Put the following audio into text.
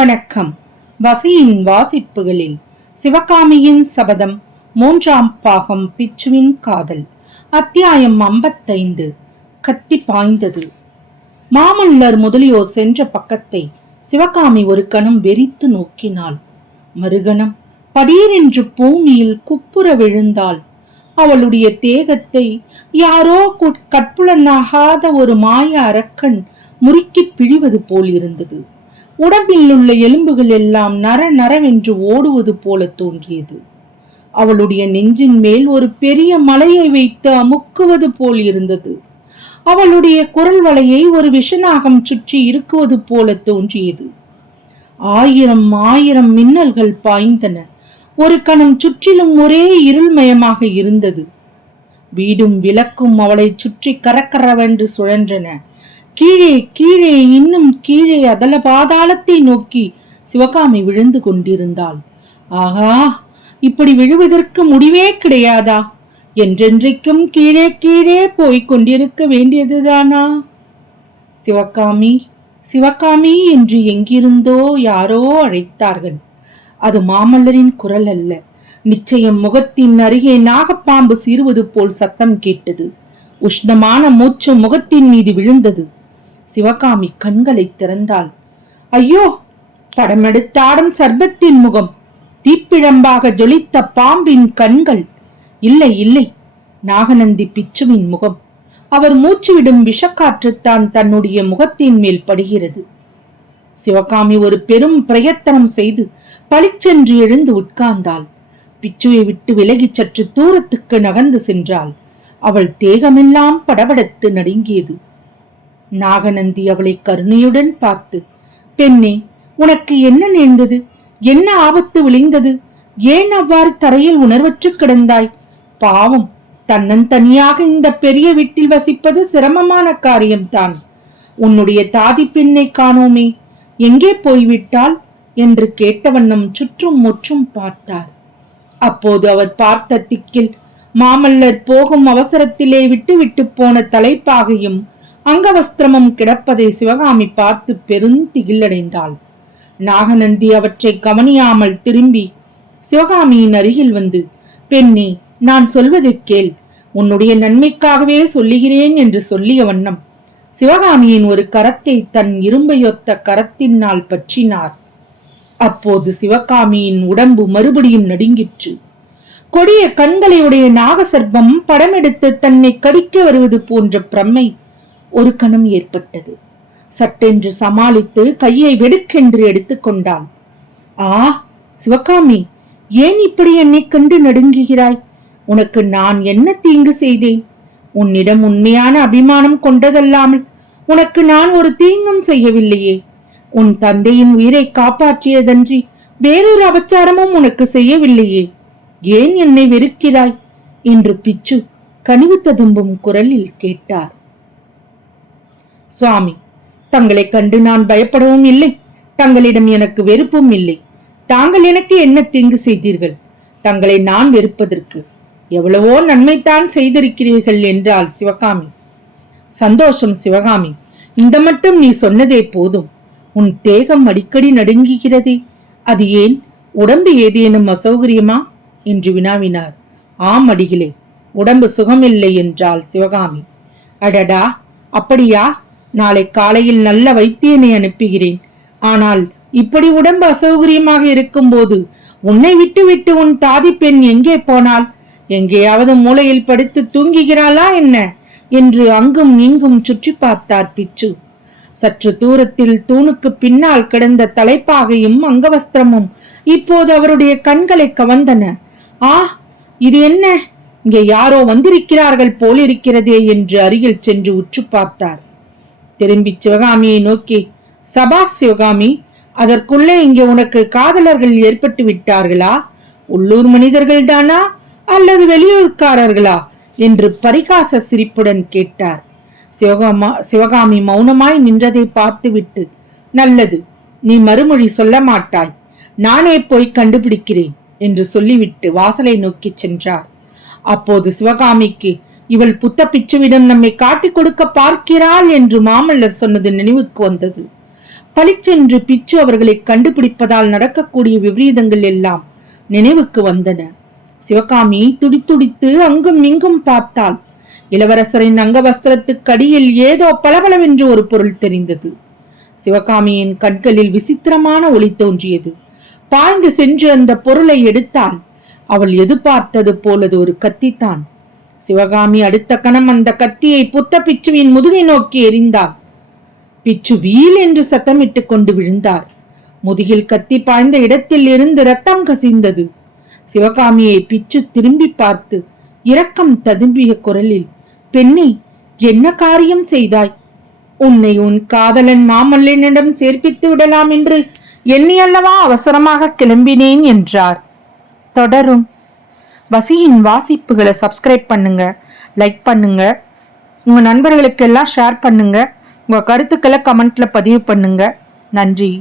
வணக்கம். வசியின் வாசிப்புகளில் சிவகாமியின் சபதம் 3ஆம் பாகம். பிச்சுவின் காதல். அத்தியாயம் 55. கத்தி பாய்ந்தது. மாமல்லர் முதலியோர் சென்ற பக்கத்தை சிவகாமி ஒரு கணம் வெறித்து நோக்கினாள். மறுகணம் படீரென்று பூமியில் குப்புற விழுந்தாள். அவளுடைய தேகத்தை யாரோ கற்புலனாகாத ஒரு மாய அரக்கன் முறுக்கி பிழிவது போல் இருந்தது. உடம்பில் உள்ள எலும்புகள் எல்லாம் நர நரவென்று ஓடுவது போல தோன்றியது. அவளுடைய நெஞ்சின் மேல் ஒரு பெரிய மலையை வைத்து அமுக்குவது போல் இருந்தது. அவளுடைய குரல் வளையை ஒரு விஷநாகம் சுற்றி இருக்குவது போல தோன்றியது. ஆயிரம் ஆயிரம் மின்னல்கள் பாய்ந்தன. ஒரு கணம் சுற்றிலும் ஒரே இருள்மயமாக இருந்தது. வீடும் விளக்கும் அவளை சுற்றி கரக்கரவென்று சுழன்றன. கீழே கீழே இன்னும் கீழே அதல பாதாளத்தை நோக்கி சிவகாமி விழுந்து கொண்டிருந்தாள். ஆகா, இப்படி விழுவதற்கு முடிவே கிடையாதா? என்றென்றைக்கும் கீழே கீழே போய்க் கொண்டிருக்க வேண்டியதுதானா? சிவகாமி, சிவகாமி என்று எங்கிருந்தோ யாரோ அழைத்தார்கள். அது மாமல்லரின் குரல் அல்ல. நிச்சயம் முகத்தின் அருகே நாகப்பாம்பு சீறுவது போல் சத்தம் கேட்டது. உஷ்ணமான மூச்சு முகத்தின் மீது விழுந்தது. சிவகாமி கண்களை திறந்தாள். ஐயோ, படமெடுத்தாடும் சர்பத்தின் முகம், தீப்பிழம்பாக ஜொலித்த பாம்பின் கண்கள். இல்லை இல்லை, நாகநந்தி பிச்சுவின் முகம். அவர் மூச்சுவிடும் விஷக்காற்றுத்தான் தன்னுடைய முகத்தின் மேல் படுகிறது. சிவகாமி ஒரு பெரும் பிரயத்தனம் செய்து பளிச்சென்று எழுந்து உட்கார்ந்தாள். பிச்சுவை விட்டு விலகி சற்று தூரத்துக்கு நகர்ந்து சென்றாள். அவள் தேகமெல்லாம் படபடத்து நடுங்கியது. நாகநந்தி அவளை கருணையுடன் பார்த்து, பெண்ணே, உனக்கு என்ன நேர்ந்தது? என்ன ஆபத்து விளைந்தது? ஏன் அவ்வாறு தரையில் உணர்வற்று கிடந்தாய்? பாவம், தன்னந்தனியாக இந்த பெரிய வீட்டில் வசிப்பது சிரமமான காரியம்தான். உன்னுடைய தாதி பெண்ணை காணோமே, எங்கே போய்விட்டாள் என்று கேட்ட வண்ணம் சுற்றும் முற்றும் பார்த்தார். அப்போது அவர் பார்த்த திக்கில் மாமல்லர் போகும் அவசரத்திலே விட்டு விட்டு போன தலைப்பாகையும் அங்கவஸ்திரமும் கிடப்பதை சிவகாமி பார்த்து பெருந்திகிலடைந்தாள். நாகநந்தி அவற்றை கவனியாமல் திரும்பி சிவகாமியின் அருகில் வந்து, பெண்ணே, நான் சொல்வதை கேள், உன்னுடைய நன்மைக்காகவே சொல்லுகிறேன் என்று சொல்லிய வண்ணம் சிவகாமியின் ஒரு கரத்தை தன் இரும்பையொத்த கரத்தினால் பற்றினார். அப்போது சிவகாமியின் உடம்பு மறுபடியும் நடுங்கிற்று. கொடிய கண்களையுடைய நாகசர்பம் படமெடுத்து தன்னை கடிக்க வருவது போன்ற பிரமை ஒரு கணம் ஏற்பட்டது. சட்டென்று சமாளித்து கையை வெடுக்கென்று எடுத்துக்கொண்டாள். ஆ சிவகாமி, ஏன் இப்படி என்னை கண்டு நடுங்குகிறாய்? உனக்கு நான் என்ன தீங்கு செய்தேன்? உன்னிடம் உண்மையான அபிமானம் கொண்டதல்லாமல் உனக்கு நான் ஒரு தீங்கும் செய்யவில்லையே. உன் தந்தையின் உயிரை காப்பாற்றியதன்றி வேறொரு அபச்சாரமும் உனக்கு செய்யவில்லையே. ஏன் என்னை வெறுக்கிறாய் என்று பிச்சு கனிவு ததும்பும் குரலில் கேட்டார். சுவாமி, தங்களை கண்டு நான் பயப்படவும் இல்லை, தங்களிடம் எனக்கு வெறுப்பும் இல்லை. தாங்கள் எனக்கு என்ன தீங்கு செய்தீர்கள்? தங்களை நான் வெறுப்பதற்கு எவ்வளவோ நன்மைத்தான் செய்திருக்கிறீர்கள் என்றாள் சிவகாமி. சந்தோஷம் சிவகாமி, இந்த மட்டும் நீ சொன்னதே போதும். உன் தேகம் அடிக்கடி நடுங்குகிறதே, அது ஏன்? உடம்பு ஏதேனும் அசௌகரியமா என்று வினாவினார். ஆம் அடிகளே, உடம்பு சுகமில்லை என்றாள் சிவகாமி. அடடா, அப்படியா? நாளை காலையில் நல்ல வைத்தியனை அனுப்புகிறேன். ஆனால் இப்படி உடம்பு அசௌகரியமாக இருக்கும் போது உன்னை விட்டு விட்டு உன் தாதி பெண் எங்கே போனாள்? எங்கேயாவது மூலையில் படுத்து தூங்குகிறாளா என்ன என்று அங்கும் இங்கும் சுற்றி பார்த்தார் பிச்சு. சற்று தூரத்தில் தூணுக்கு பின்னால் கிடந்த தலைப்பாகையும் அங்கவஸ்திரமும் இப்போது அவருடைய கண்களை கவர்ந்தன. ஆ, இது என்ன? இங்கே யாரோ வந்திருக்கிறார்கள் போலிருக்கிறதே என்று அருகில் சென்று உற்று பார்த்தார். திரும்பி சிவகாமியை நோக்கி, சபாஸ் சிவகாமி, அதற்குள்ளே இங்கே உனக்கு காதலர்கள் ஏற்பட்டு விட்டார்களா? உள்ளூர் மனிதர்கள் தானா அல்லது வெளியூர்காரர்களா என்று பரிகாச சிரிப்புடன் கேட்டார். சிவகாமி மௌனமாய் நின்றதை பார்த்துவிட்டு, நல்லது, நீ மறுமொழி சொல்ல மாட்டாய், நானே போய் கண்டுபிடிக்கிறேன் என்று சொல்லிவிட்டு வாசலை நோக்கி சென்றார். அப்போது சிவகாமிக்கு இவள் புத்த பிச்சுவிடம் நம்மை காட்டிக் கொடுக்க பார்க்கிறாள் என்று மாமல்லர் சொன்னது நினைவுக்கு வந்தது. பளிச்சென்று பிச்சு அவர்களை கண்டுபிடிப்பதால் நடக்கக்கூடிய விபரீதங்கள் எல்லாம் நினைவுக்கு வந்தன. சிவகாமி துடித்துடித்து அங்கும் இங்கும் பார்த்தாள். இளவரசரின் அங்கவஸ்திரத்துக்கு அடியில் ஏதோ பளபளவென்று ஒரு பொருள் தெரிந்தது. சிவகாமியின் கண்களில் விசித்திரமான ஒளி தோன்றியது. பாய்ந்து சென்று அந்த பொருளை எடுத்தாள். அவள் எதிர்பார்த்தது போலது ஒரு கத்தித்தான். சிவகாமி அடுத்த கணம் அந்த கத்தியை புத்த பிச்சுவின் முதுகை நோக்கி எறிந்தாள். பிச்சு வீல் என்று சத்தமிட்டுக் கொண்டு விழுந்தார். முதுகில் கத்தி பாய்ந்த இடத்தில் இருந்து ரத்தம் கசிந்தது. சிவகாமியை பிச்சு திரும்பி பார்த்து இரக்கம் ததும்பிய குரலில், பெண்ணே, என்ன காரியம் செய்தாய்? உன்னை உன் காதலன் மாமல்லனிடம் சேர்ப்பித்து விடலாம் என்று எண்ணியல்லவா அவசரமாக கிளம்பினேன் என்றார். தொடரும். வசியின் வாசிப்புகளை சப்ஸ்கிரைப் பண்ணுங்க, லைக் பண்ணுங்க, உங்க நண்பர்களுக்கு எல்லாம் ஷேர் பண்ணுங்க, உங்க கருத்துக்களை கமெண்ட்ல பதிவு பண்ணுங்க. நன்றி.